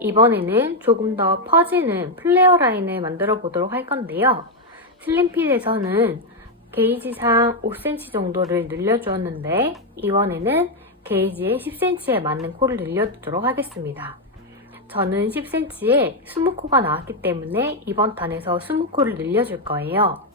이번에는 조금 더 퍼지는 플레어 라인을 만들어 보도록 할 건데요. 슬림핏에서는 게이지상 5cm 정도를 늘려주었는데 이번에는 게이지의 10cm에 맞는 코를 늘려주도록 하겠습니다. 저는 10cm에 20코가 나왔기 때문에 이번 탄에서 20코를 늘려줄 거예요.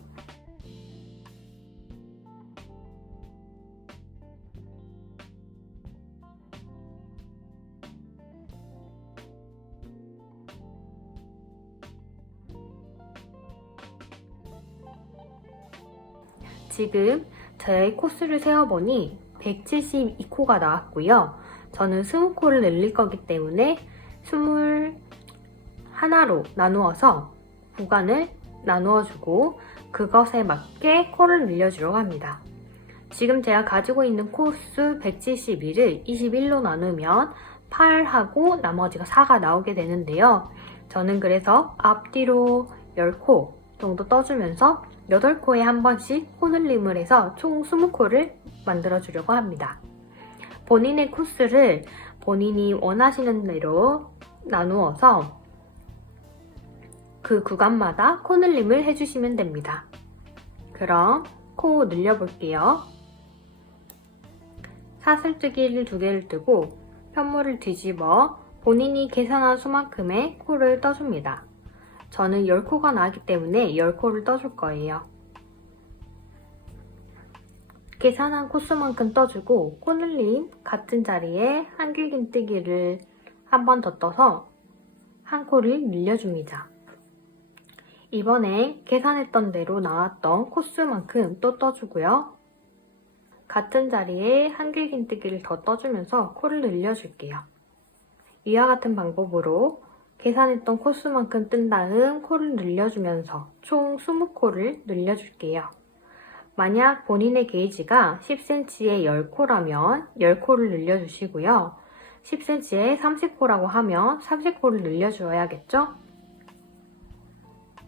지금 저의 코수를 세어보니 172코가 나왔고요. 저는 20코를 늘릴 거기 때문에 21하로 나누어서 구간을 나누어주고 그것에 맞게 코를 늘려주려고 합니다. 지금 제가 가지고 있는 코수 172를 21로 나누면 8하고 나머지가 4가 나오게 되는데요. 저는 그래서 앞뒤로 10코 정도 떠주면서 8코에 한 번씩 코늘림을 해서 총 20코를 만들어 주려고 합니다. 본인의 코스를 본인이 원하시는 대로 나누어서 그 구간마다 코늘림을 해주시면 됩니다. 그럼 코 늘려볼게요. 사슬뜨기를 2개를 뜨고 편물을 뒤집어 본인이 계산한 수만큼의 코를 떠줍니다. 저는 10코가 나왔기 때문에 10코를 떠줄 거예요. 계산한 코수만큼 떠주고 코늘림 같은 자리에 한길긴뜨기를 한 번 더 떠서 한 코를 늘려줍니다. 이번에 계산했던 대로 나왔던 코수만큼 또 떠주고요. 같은 자리에 한길긴뜨기를 더 떠주면서 코를 늘려줄게요. 이와 같은 방법으로 계산했던 코수만큼 뜬 다음 코를 늘려주면서 총 20코를 늘려줄게요. 만약 본인의 게이지가 10cm에 10코라면 10코를 늘려주시고요. 10cm에 30코라고 하면 30코를 늘려주어야겠죠?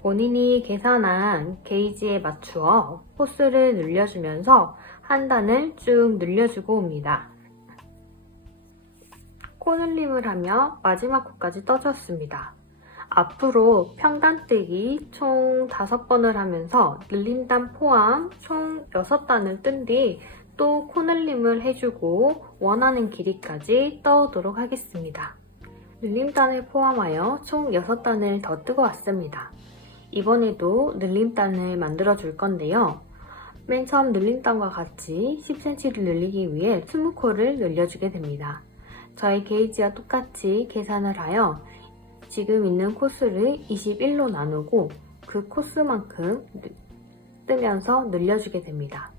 본인이 계산한 게이지에 맞추어 코스를 늘려주면서 한 단을 쭉 늘려주고 옵니다. 코늘림을 하며 마지막 코까지 떠주었습니다. 앞으로 평단뜨기 총 5번을 하면서 늘림단 포함 총 6단을 뜬 뒤 또 코늘림을 해주고 원하는 길이까지 떠오도록 하겠습니다. 늘림단을 포함하여 총 6단을 더 뜨고 왔습니다. 이번에도 늘림단을 만들어 줄 건데요. 맨 처음 늘림단과 같이 10cm를 늘리기 위해 20코를 늘려주게 됩니다. 저의 게이지와 똑같이 계산을 하여 지금 있는 코스를 21로 나누고 그 코스만큼 뜨면서 늘려주게 됩니다.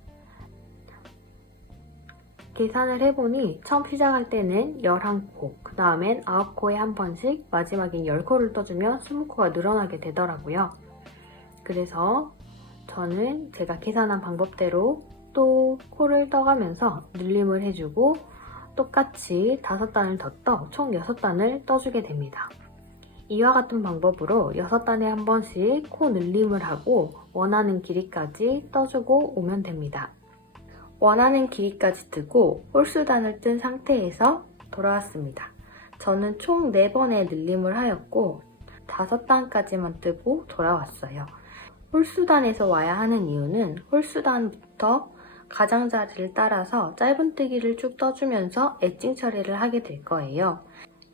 계산을 해보니 처음 시작할 때는 11코, 그 다음엔 9코에 한 번씩, 마지막엔 10코를 떠주면 20코가 늘어나게 되더라고요. 그래서 저는 제가 계산한 방법대로 또 코를 떠가면서 늘림을 해주고 똑같이 5단을 더 떠 총 6단을 떠주게 됩니다. 이와 같은 방법으로 6단에 한 번씩 코 늘림을 하고 원하는 길이까지 떠주고 오면 됩니다. 원하는 길이까지 뜨고 홀수단을 뜬 상태에서 돌아왔습니다. 저는 총 4번의 늘림을 하였고 5단까지만 뜨고 돌아왔어요. 홀수단에서 와야 하는 이유는 홀수단부터 가장자리를 따라서 짧은뜨기를 쭉 떠주면서 엣징 처리를 하게 될 거예요.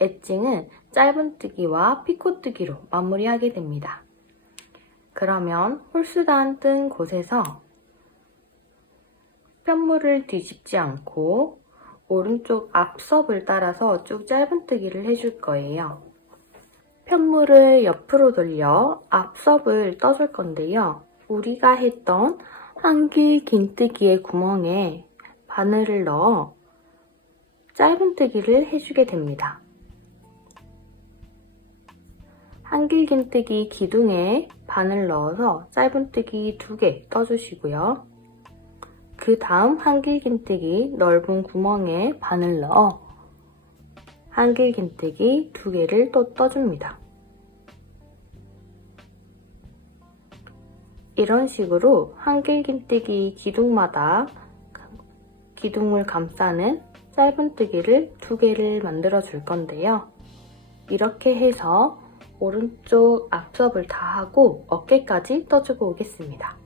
엣징은 짧은뜨기와 피코뜨기로 마무리하게 됩니다. 그러면 홀수단 뜬 곳에서 편물을 뒤집지 않고 오른쪽 앞섭을 따라서 쭉 짧은뜨기를 해줄 거예요. 편물을 옆으로 돌려 앞섭을 떠줄 건데요. 우리가 했던 한길 긴뜨기의 구멍에 바늘을 넣어 짧은뜨기를 해주게 됩니다. 한길긴뜨기 기둥에 바늘 넣어서 짧은뜨기 2개 떠주시고요. 그 다음 한길긴뜨기 넓은 구멍에 바늘 넣어 한길긴뜨기 2개를 또 떠줍니다. 이런 식으로 한길긴뜨기 기둥마다 기둥을 감싸는 짧은뜨기를 2개를 만들어 줄 건데요. 이렇게 해서 오른쪽 앞섭을 다 하고 어깨까지 떠주고 오겠습니다.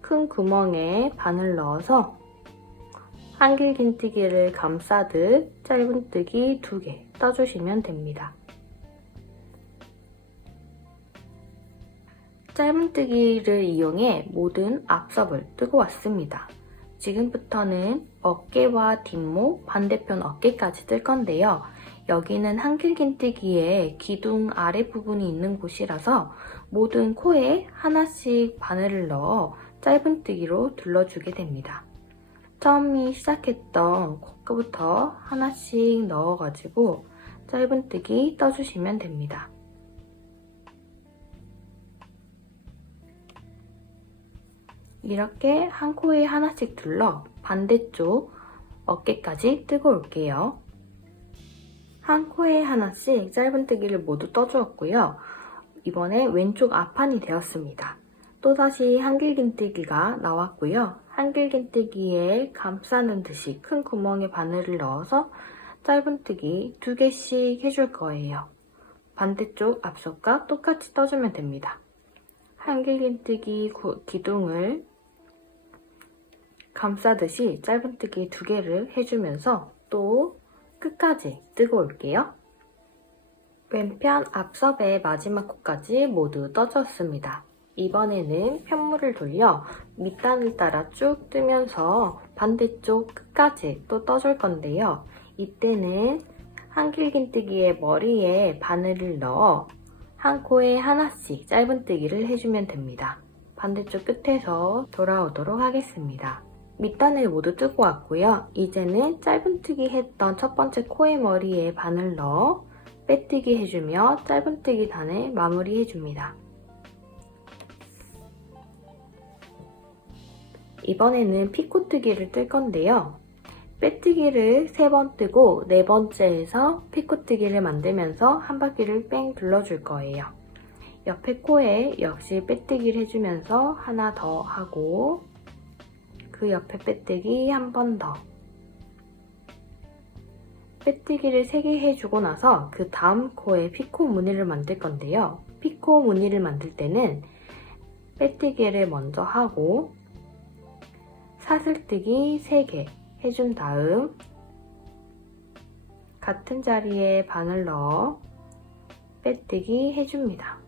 큰 구멍에 바늘 넣어서 한길긴뜨기를 감싸듯 짧은뜨기 2개 떠주시면 됩니다. 짧은뜨기를 이용해 모든 앞섭을 뜨고 왔습니다. 지금부터는 어깨와 뒷목, 반대편 어깨까지 뜰 건데요. 여기는 한길긴뜨기의 기둥 아랫부분이 있는 곳이라서 모든 코에 하나씩 바늘을 넣어 짧은뜨기로 둘러주게 됩니다. 처음이 시작했던 코끝부터 하나씩 넣어가지고 짧은뜨기 떠주시면 됩니다. 이렇게 한 코에 하나씩 둘러 반대쪽 어깨까지 뜨고 올게요. 한 코에 하나씩 짧은뜨기를 모두 떠주었고요. 이번에 왼쪽 앞판이 되었습니다. 또다시 한길긴뜨기가 나왔고요. 한길긴뜨기에 감싸는 듯이 큰 구멍에 바늘을 넣어서 짧은뜨기 2개씩 해줄 거예요. 반대쪽 앞섭과 똑같이 떠주면 됩니다. 한길긴뜨기 기둥을 감싸듯이 짧은뜨기 2개를 해주면서 또 끝까지 뜨고 올게요. 왼편 앞섭의 마지막 코까지 모두 떠줬습니다. 이번에는 편물을 돌려 밑단을 따라 쭉 뜨면서 반대쪽 끝까지 또 떠줄 건데요. 이때는 한길긴뜨기의 머리에 바늘을 넣어 한 코에 하나씩 짧은뜨기를 해주면 됩니다. 반대쪽 끝에서 돌아오도록 하겠습니다. 밑단을 모두 뜨고 왔고요. 이제는 짧은뜨기 했던 첫 번째 코의 머리에 바늘 넣어 빼뜨기 해주며 짧은뜨기 단을 마무리해줍니다. 이번에는 피코뜨기를 뜰 건데요. 빼뜨기를 3번 뜨고 4번째에서 피코뜨기를 만들면서 한 바퀴를 뺑 둘러줄 거예요. 옆에 코에 역시 빼뜨기를 해주면서 하나 더 하고 그 옆에 빼뜨기 한 번 더. 빼뜨기를 3개 해주고 나서 그 다음 코에 피코 무늬를 만들 건데요. 피코 무늬를 만들 때는 빼뜨기를 먼저 하고 사슬뜨기 3개 해준 다음 같은 자리에 바늘 넣어 빼뜨기 해줍니다.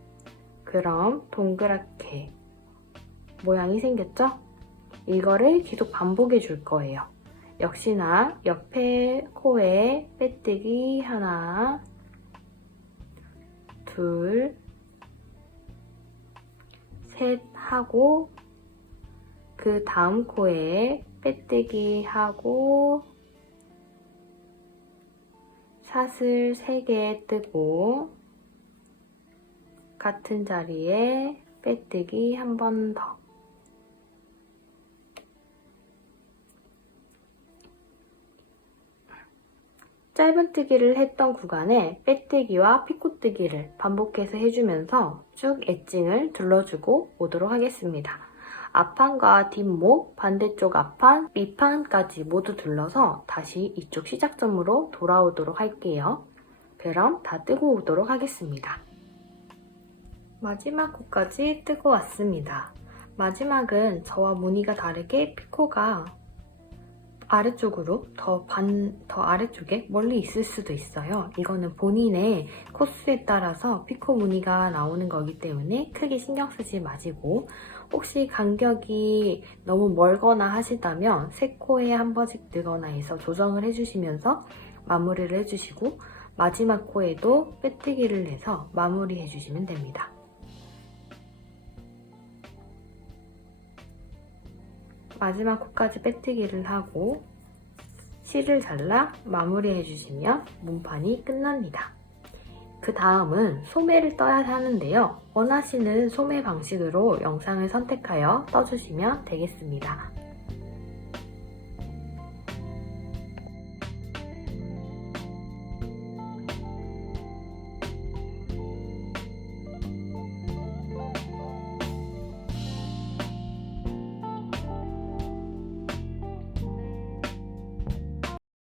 그럼 동그랗게 모양이 생겼죠? 이거를 계속 반복해 줄 거예요. 역시나 옆에 코에 빼뜨기 하나, 둘, 셋 하고 그 다음 코에 빼뜨기 하고 사슬 3개 뜨고 같은 자리에 빼뜨기 한 번 더. 짧은뜨기를 했던 구간에 빼뜨기와 피코뜨기를 반복해서 해주면서 쭉 엣징을 둘러주고 오도록 하겠습니다. 앞판과 뒷목, 반대쪽 앞판, 밑판까지 모두 둘러서 다시 이쪽 시작점으로 돌아오도록 할게요. 그럼 다 뜨고 오도록 하겠습니다. 마지막 코까지 뜨고 왔습니다. 마지막은 저와 무늬가 다르게 피코가 아래쪽으로 더 아래쪽에 멀리 있을 수도 있어요. 이거는 본인의 코스에 따라서 피코 무늬가 나오는 거기 때문에 크게 신경 쓰지 마시고 혹시 간격이 너무 멀거나 하시다면 세 코에 한 번씩 뜨거나 해서 조정을 해주시면서 마무리를 해주시고 마지막 코에도 빼뜨기를 해서 마무리 해주시면 됩니다. 마지막 코까지 빼뜨기를 하고 실을 잘라 마무리 해주시면 몸판이 끝납니다. 그 다음은 소매를 떠야 하는데요. 원하시는 소매 방식으로 영상을 선택하여 떠주시면 되겠습니다.